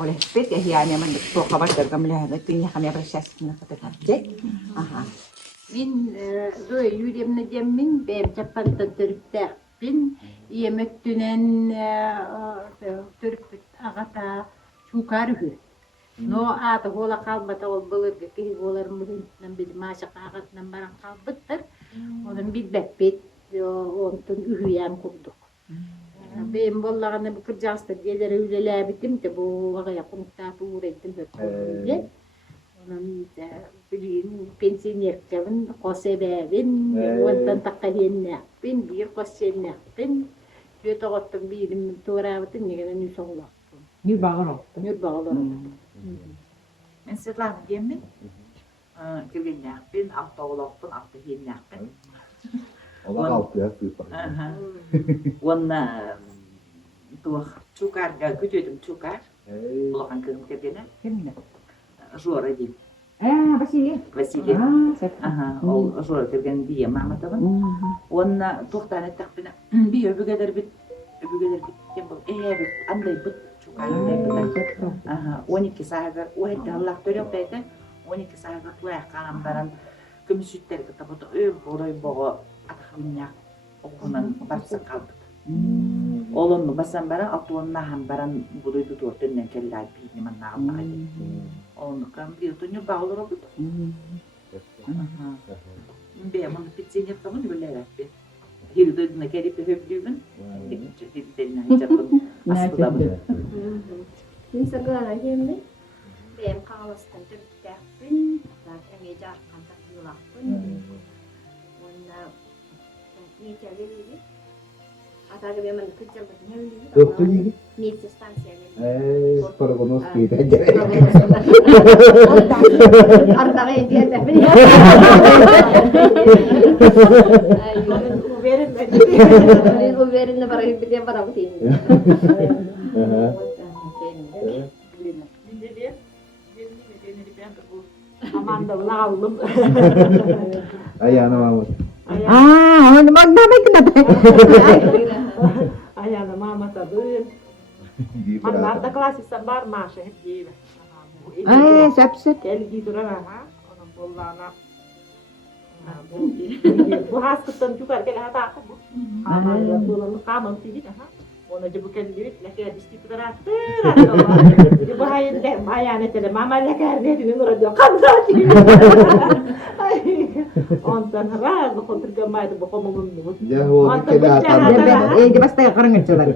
Oleh spet ya yani men to kabar tergamle hada pinya kami apresiasi na katakje. Aha. Min doy yüreğimle cemmin benim çapan tırıkta bin yemek dünen tırık agata çukarı. No ata hola kalmata ol bulur ki holar mudun nam bir maşa kagat nam barang kalbıttır. Onun bir bekbet ontun ühüyem kurduk. Benim bollağına bu kırcağızda gelir öyleler bitim de bu vakaya konukta bu renkli hep. Onun bilin pensinyerkavın kosebevin wantan takaliennaqpin bir kosiennaqpin yutaqottum biilim tuuraawatin nigana nusoqlaqtum nürbağalor Men Svetlana Gemmin kirgenjaqpin aqtoqloqpun aqtahinnaqpin Ola altı ya büyük bak. Wanna tuh cukar güdüdüm cukar bulaqan kirgene Kimine? Жора дим Vasili. Василий Sep. ол Жора kirgen diye Mahmet'in wanna tuhtane taqpina bi öbügeler bit tembol bit anday bit cukar anday bit 12 sahaga wahid Allah törüp beyde 12 sahaga tuya qalambaran kömüsütler kitabı öy boray boğa atxınyak okunan barsa qaldı. Olun basan baran atuanna ham baran buduydu tortun kellay pini man naqay. Olun kan bir tunyu bağlar oldu. Be mon pitsin yapamın böyle yaptı. Hirde ne kerip höblübün. Hirde ne yapın. Asla bu. Min sagala yemmi benim kalastan tırıkta bin jarkan takılaqpın wanna niçeli Ataga memang kerja betul Doktor ini. Need substansi Para konos kita aja. Artaga dia tapi uberin na para hindi para utin. Amanda ulalım. Ayana Mahmud. Magdamay ka na tayo. Ayan, mama tabi. Manada klase sa bar masha hep gibi. Ay, sepset. Gel gidiyor ha. Onun bollana. Bu haskıttan çıkar gel hata akı bu. Ama bulanı kamın tidi ha. Ona cebu kendiri lekar istiqrar tır. Bu hayın de mayane tele mama lekar ne dinle radyo kanzati. Ondan razı kontrgamaydı bu komumun. Ya o kela atam. Di basta karang ngecoran.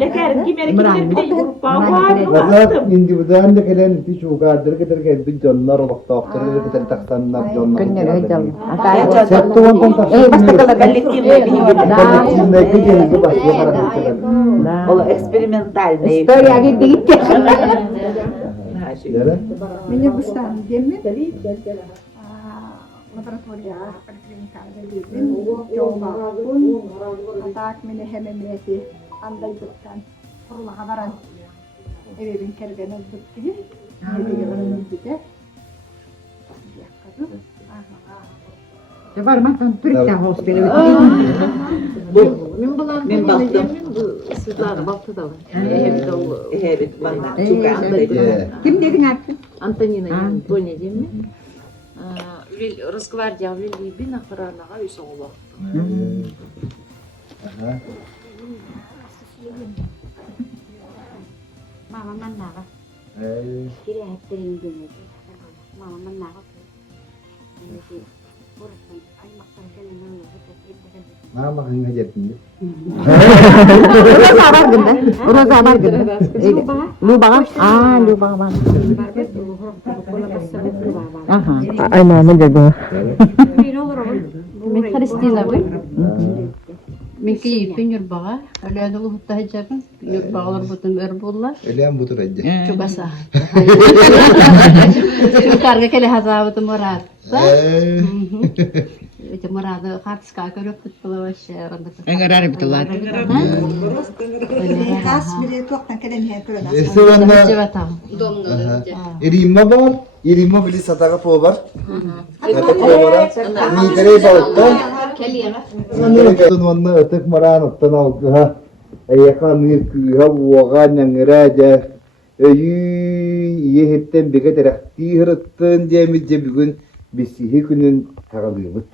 Lekar kimere bir de bawah. Lazat indi budan da kelen ti sugar der ke itu jonnar waktu after kita taksanlar jonnar. Kanya na hijau. Satu ang kontak. Basta kalagalit yung Hindi ko din ko ba para Ол экспериментальный. История гидит. Меня бустан демми laboratoria perklinikal dari coba pun atak mene heme mete andai bekan perlu kabaran bin kerjaan betul Coba makan Türkçe hospital. Men baktım. Svetlana baktı da var. Evet bana cukar anday Kim dedin artık? Антонина Тоня деме. Разгвардия вели бин охранаға үй соғылы. Mama mannaga. Kiri hepterin dönüyor. Mama mannaga. Jadi urusan ay maksan kenen nang Mama kan ngajak ni. Urus sabar ganda. Urus sabar ganda. Luba. Luba bang. Aha. Ay mama jago. Min Kristina bu. Min keyfin yurbağa. Öyle de uluhutta hecabın. Yurbağalar butun erbulla. Elian butuh aja. Çok asa. Karga kele hazabı tu murat. Itu murat khat ska körüp tutula başarında. Engarar bitular. khas bile tuaktan kelen hekro das Esuanna. Cevatam. Irima var. Irima beli sataka po var. Sataka po var. Ni kare bauta. Tun wanna atak maran ottan alga. Ayakan ni kuha wagan yang raja. Yehetten bege terakti hırıttın cemilce bugün bisihi günün tagalıyımıt.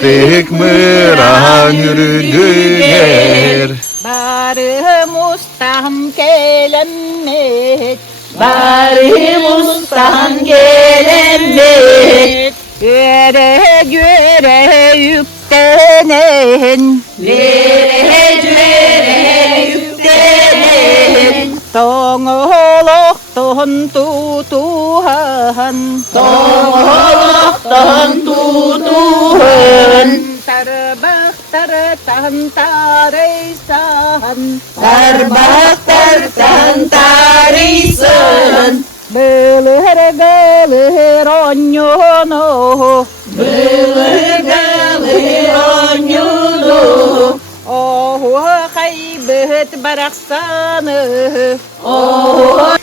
Tekmıran yürüdüler. Barımızdan gelemet, Barımızdan gelemet, göre göre yüklenen, Vere tutuhan Tohon tutuhan Tarbak tartahan tarisan Tarbak tartahan tarisan Belher onyono Belher onyono Oh kaybet baraksanı Oh